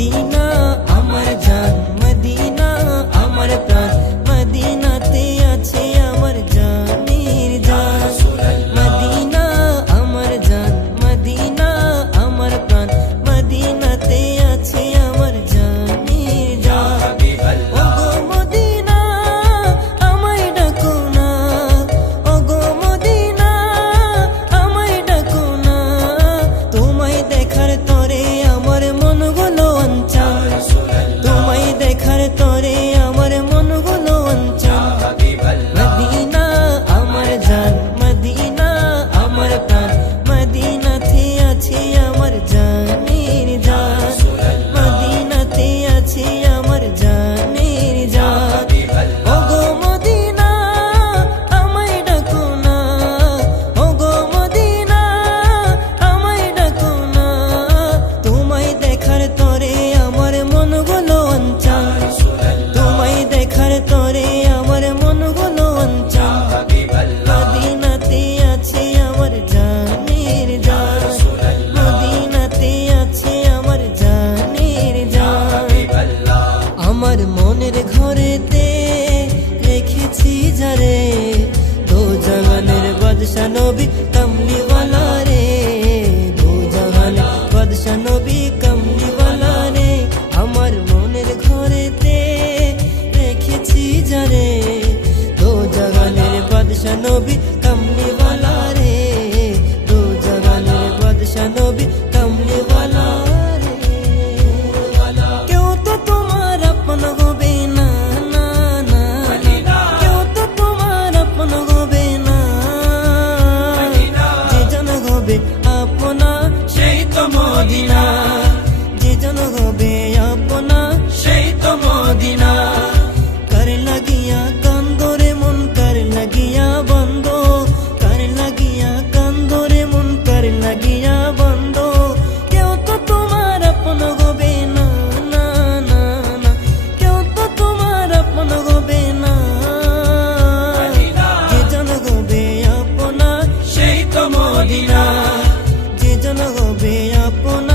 Medina নবী Medina যে জন হবে আপনা